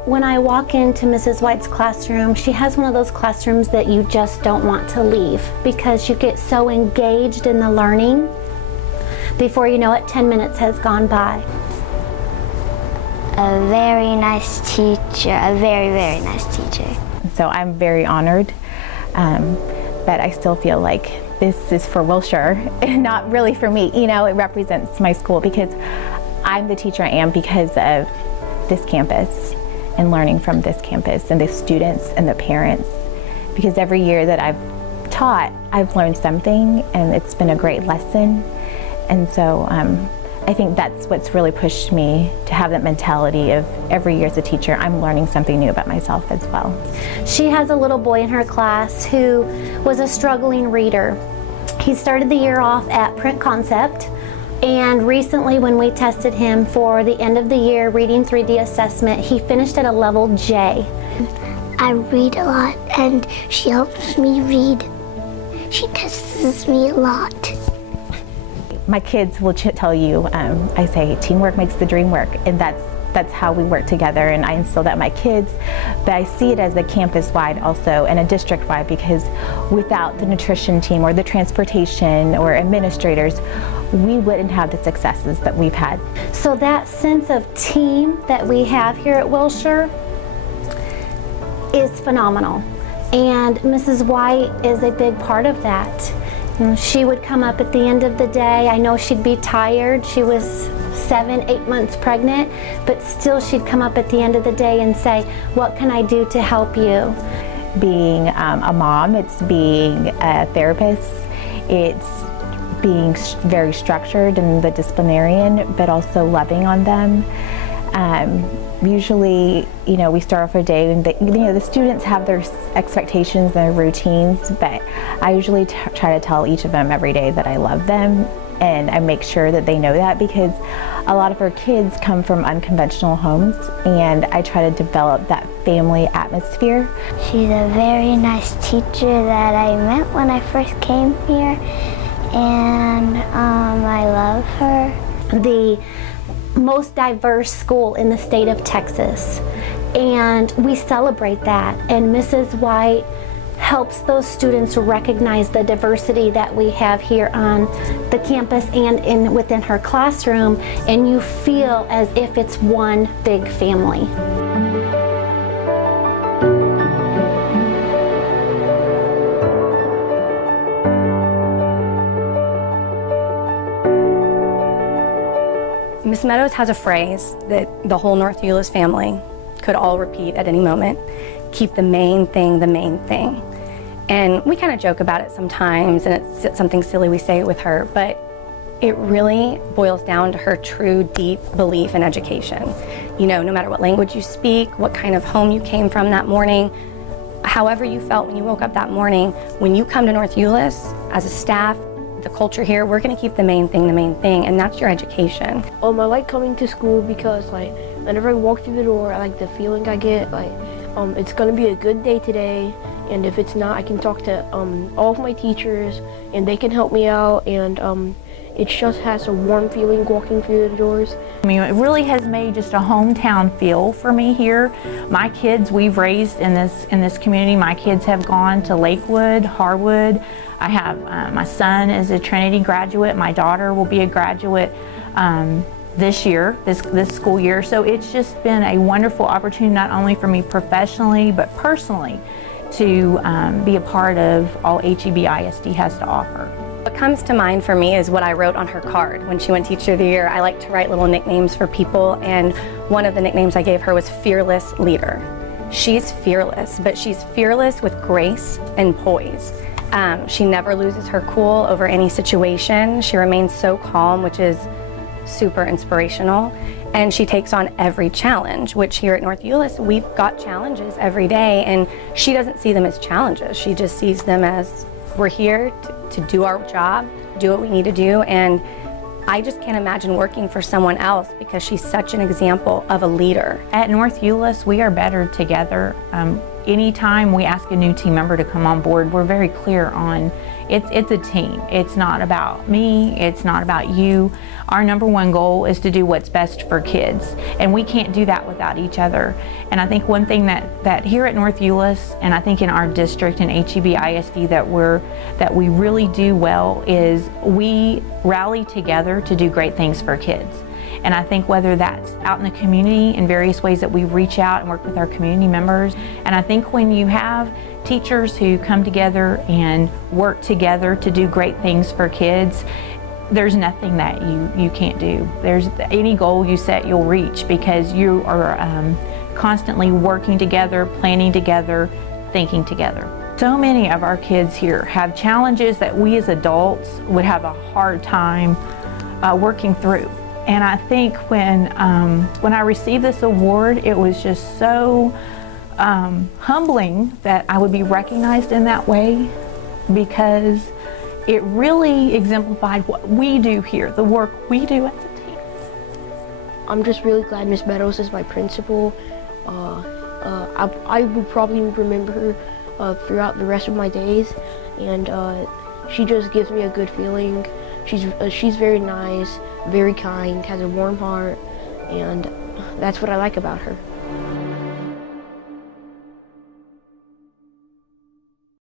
So when I walk into Mrs. White's classroom, she has one of those classrooms that you just don't want to leave because you get so engaged in the learning. Before you know it, 10 minutes has gone by. A very nice teacher, a very, very nice teacher. So I'm very honored, but I still feel like this is for Wilshire and not really for me. You know, it represents my school because I'm the teacher I am because of this campus and learning from this campus and the students and the parents. Because every year that I've taught, I've learned something and it's been a great lesson. And so I think that's what's really pushed me to have that mentality of every year as a teacher, I'm learning something new about myself as well. She has a little boy in her class who was a struggling reader. He started the year off at Print Concept, and recently when we tested him for the end of the year reading 3D assessment, he finished at a level J. I read a lot and she helps me read. She tests me a lot. My kids will tell you, I say teamwork makes the dream work, and that's how we work together, and I instill that in my kids. But I see it as a campus-wide also and a district-wide, because without the nutrition team or the transportation or administrators, we wouldn't have the successes that we've had. So that sense of team that we have here at Wilshire is phenomenal, and Mrs. White is a big part of that. She would come up at the end of the day. I know she'd be tired. She was 7, 8 months pregnant, but still she'd come up at the end of the day and say, what can I do to help you? Being a mom, it's being a therapist, it's being very structured in the disciplinarian, but also loving on them. Usually, you know, we start off our day and the students have their expectations and their routines, but I usually try to tell each of them every day that I love them, and I make sure that they know that, because a lot of our kids come from unconventional homes, and I try to develop that family atmosphere. She's a very nice teacher that I met when I first came here, and I love her. The most diverse school in the state of Texas, and we celebrate that, and Mrs. White helps those students recognize the diversity that we have here on the campus and within her classroom, and you feel as if it's one big family. Miss Meadows has a phrase that the whole Hurst-Euless family could all repeat at any moment: keep the main thing the main thing. And we kind of joke about it sometimes, and it's something silly we say with her, but it really boils down to her true, deep belief in education. You know, no matter what language you speak, what kind of home you came from that morning, however you felt when you woke up that morning, when you come to Hurst-Euless as a staff, the culture here, we're going to keep the main thing, and that's your education. I like coming to school because whenever I walk through the door, I like the feeling I get, it's going to be a good day today, and if it's not, I can talk to all of my teachers and they can help me out, and it just has a warm feeling walking through the doors. I mean, it really has made just a hometown feel for me here. My kids, we've raised in this community. My kids have gone to Lakewood, Harwood. I have my son is a Trinity graduate. My daughter will be a graduate this year, this school year. So it's just been a wonderful opportunity, not only for me professionally, but personally, to be a part of all HEB ISD has to offer. What comes to mind for me is what I wrote on her card when she went Teacher of the Year. I like to write little nicknames for people, and one of the nicknames I gave her was Fearless Leader. She's fearless, but she's fearless with grace and poise. She never loses her cool over any situation. She remains so calm, which is super inspirational. And she takes on every challenge, which here at Hurst-Euless, we've got challenges every day, and she doesn't see them as challenges. She just sees them as we're here to do our job, do what we need to do, and I just can't imagine working for someone else because she's such an example of a leader. At Hurst-Euless, we are better together. anytime we ask a new team member to come on board, we're very clear on it's a team. It's not about me, it's not about you. Our number one goal is to do what's best for kids, and we can't do that without each other. And I think one thing that here at North Euless, and I think in our district in HEB ISD that we really do well is we rally together to do great things for kids. And I think whether that's out in the community in various ways that we reach out and work with our community members, and I think when you have teachers who come together and work together to do great things for kids, there's nothing that you can't do. There's any goal you set, you'll reach, because you are constantly working together, planning together, thinking together. So many of our kids here have challenges that we as adults would have a hard time working through. And I think when I received this award, it was just so humbling that I would be recognized in that way, because it really exemplified what we do here, the work we do as a team. I'm just really glad Miss Meadows is my principal. I will probably remember her throughout the rest of my days, and she just gives me a good feeling. She's very nice, very kind, has a warm heart, and that's what I like about her.